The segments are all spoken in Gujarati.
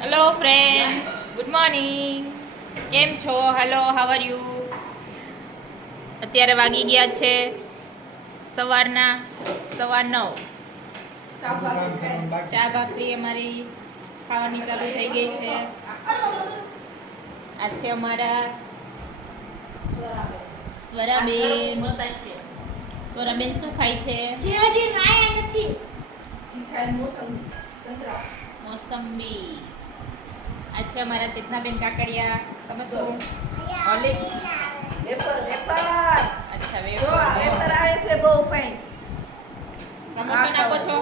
Hello friends, good morning. કેમ છો? Hello, how are you? અત્યારે વાગી ગયા છે સવારના 9:15. ચા ભાખરી અમારી ખાવાની ચાલુ થઈ ગઈ છે. આ છે અમારા સ્વરાબેન. સ્વરાબેન શું ખાય છે? મોસંબી. આ છે અમારા ચેતનાબેન કાકડિયા. તમે શું? હોર્લિક્સ. અચ્છા, વેફર આવે છે બહુ ફાઇન. પ્રમોશન આપો છો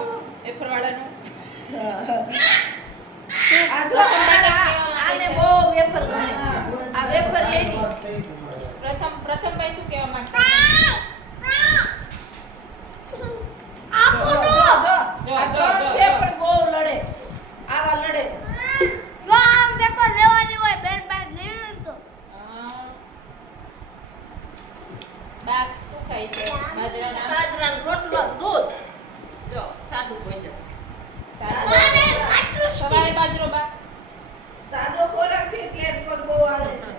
વેફર વાળાનું? આને બહુ વેફર ગમે. આ વેફર એની. પ્રથમ ભાઈ શું કહેવા માંગતા? આ ત્રણ છે પણ બહુ લડે. આવા લડે. બા શું ખાય છે? બાજરાનો રોટલો, દૂધ. જો સાદું કોઈ છે. સવારે બાજરો બા. સાદો ખોરાક છે પ્લેટ પર બહુ આવે છે.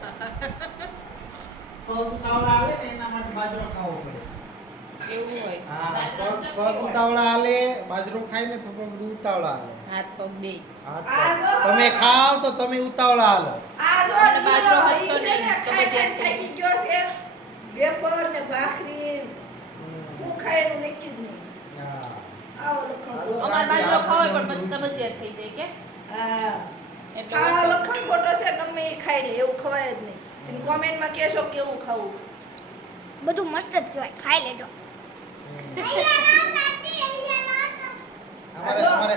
પગ ઉતાવળા આવે ને એના માટે બાજરો ખાવો પડે. એવું હોય. હા, પગ ઉતાવળા હાલે, બાજરો ખાય ને તો પગ બધું ઉતાવળા હાલે. હાથ પગ બે. હાથ પગ. તમે ખાવ તો તમે ઉતાવળા હાલો. આ જો આપણે બાજરો હતો ઈ છે ને, નહીં, તો ખાઈ પછી ખાઈ થાકી ગયો છે. વેફર ને ભાખરી હું ખાય એનું નક્કી જ નહીં. હા. આવો લખણ. અમાર બાજરો ખાવો પણ કબજિયાત થઈ જાય કે હા. એટલે આ ઓછો. લખણ ખોટો છે, ગમે એ ખાઈ લે, એવું ખવાય જ નહીં. તમે કોમેન્ટમાં કહેશો કેવું ખાવું. બધું મસ્ત જ કહેવાય, ખાઈ લેજો. અમારે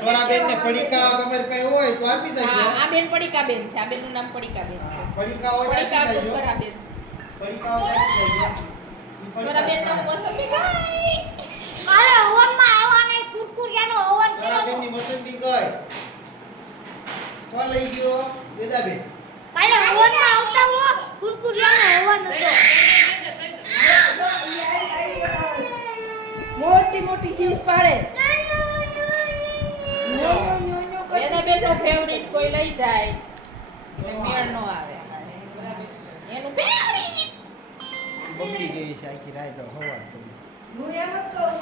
સ્વરાબેન ને પડીકા તમારી પાસે હોય તો આપી દેજો. હા, આ બેન પડીકાબેન છે. આ બેનનું નામ પડીકાબેન છે. પડીકા હોય તો પડીકા આપી દેજો. કુકરાબેન. પડીકા હોય તો આપી દેજો. સ્વરાબેનનો મોસંબી ખાય. અરે હવનમાં આવવાના કુરકુરિયાનો હવન કર્યો સ્વરાબેન ની મોસંબી ગઈ. કોણ લઈ ગયો? વેદાબેન. કાલે હવનમાં આવતા હો કુરકુરિયાનો હવન હતો. મોટી મોટી ચીઝ પાડે. વેદાબેનનો ફેવરિટ કોઈ લઈ જાય એટલે મેળ નો આવે. એનું ફેવરિટ બગડી ગઈ છે આખી રાત હવાર પડી. હું એમ જ કહું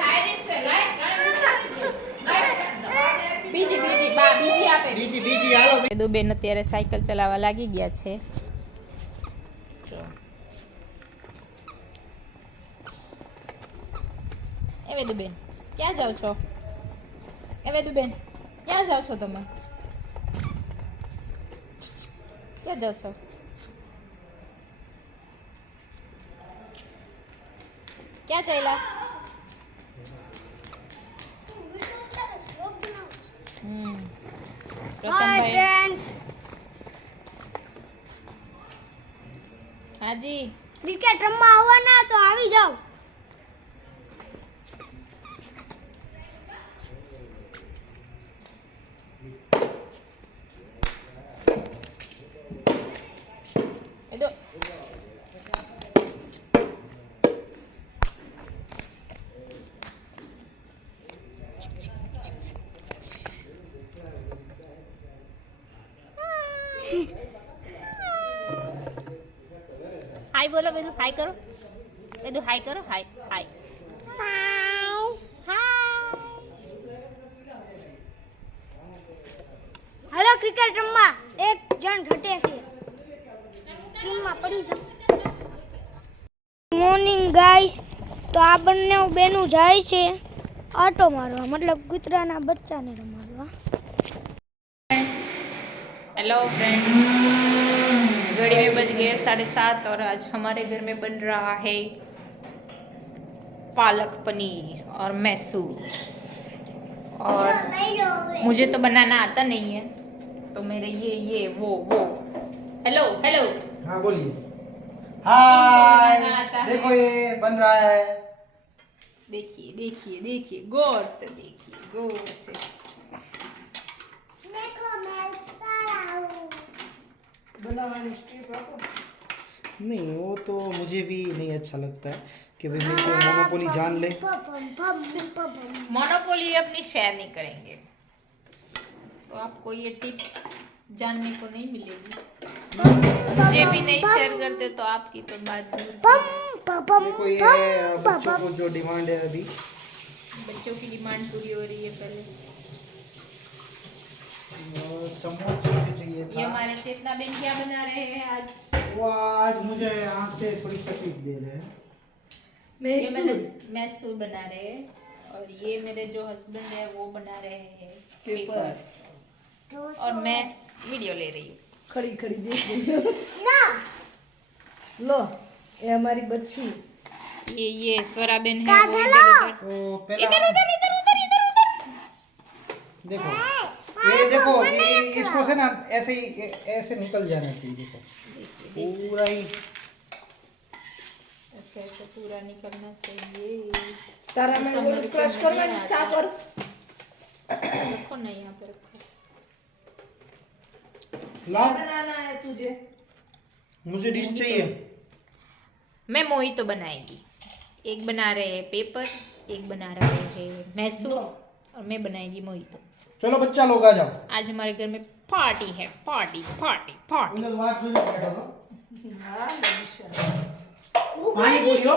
બીજી બા બીજી આપે. બીજી હાલો. વેદુબેન અત્યારે સાયકલ ચલાવવા લાગી ગયા છે. એ વેદુબેન ક્યાં જાવ છો? એ વેદુબેન ક્યાં જાવ છો તમે? ક્યાં જાવ છો? ક્યાં ચાલ્યા? હાય પ્રથમભાઈ. ફ્રેન્ડ્સ, હાજી. ક્રિકેટ રમવા આવવાના તો આવી જાવ. વેદુ હાય બોલો વેદુ. હાય કરો વેદુ. હાય કરો. હાય હાય હાલો ક્રિકેટ રમવા. એક જણ ઘટે છે, ટીમમાં પડી જાવ. Morning guys. તો આ બંને બેનું જાય છે આટો મારવા, મતલબ કૂતરાના બચ્ચાને રમાડવા. हेलो फ्रेंड्स, घड़ी में बज गए 7:30 और आज हमारे घर में बन रहा है पालक पनीर और मैसूर। और मुझे तो बनाना आता नहीं है, तो मेरे ये वो हेलो हेलो हाँ बोलिए. बनाना हाय, आता है। देखो ये बन रहा है. देखिए देखिए देखिए, गौर से देखिए, गौर से। બનાવવાની સ્ટ્રીપ આપો. नहीं वो तो मुझे भी नहीं अच्छा लगता है कि भाई मेरे को मोनोपोली जान ले. मोनोपोली अपनी शेयर नहीं करेंगे, तो आपको ये टिप्स जानने को नहीं मिलेगी। मुझे भी नहीं शेयर करते तो आपकी तो बात दूर। देखो ये बच्चों को जो डिमांड है अभी, बच्चों की डिमांड पूरी हो रही है पहले। समोसे भी चाहिए ये था। हमारे चेतना बेन क्या बना रहे हैं आज? वो आज मुझे आँख से थोड़ी तकलीफ दे रहे हैं। ये मैसूर बना रहे हैं और ये मेरे जो हस्बैंड है वो बना रहे हैं पेपर और मैं वीडियो ले रही हूँ। खड़ी खड़ी देख रही हो लो ये हमारी बच्ची ये स्वरा बेन है वो इधर उधर तो पहला इधर उधर इधर उधर इधर उधर। देखो ये देखो ये इसको से ना ऐसे ही ऐसे निकल जाना चाहिए। देखो पूरा ही ऐसे ऐसे पूरा निकलना चाहिए। तारा मैं वो क्रश करना इसका पर रखो ना यहाँ पे रखो। क्या लाओ, बनाना है तुझे? मुझे डिश चाहिए। मैं मोहितो बनाएगी। एक बना रहे हैं पेपर, एक बना रहे हैं मैसूर और मैं बनाएगी मोहितो। चलो बच्चा लोग आ जाओ। आज हमारे घर में पार्टी है, पार्टी पार्टी पार्टी। इन लोग बात सुनो, बैठो तो। हाँ ललिशा पानी पूछो।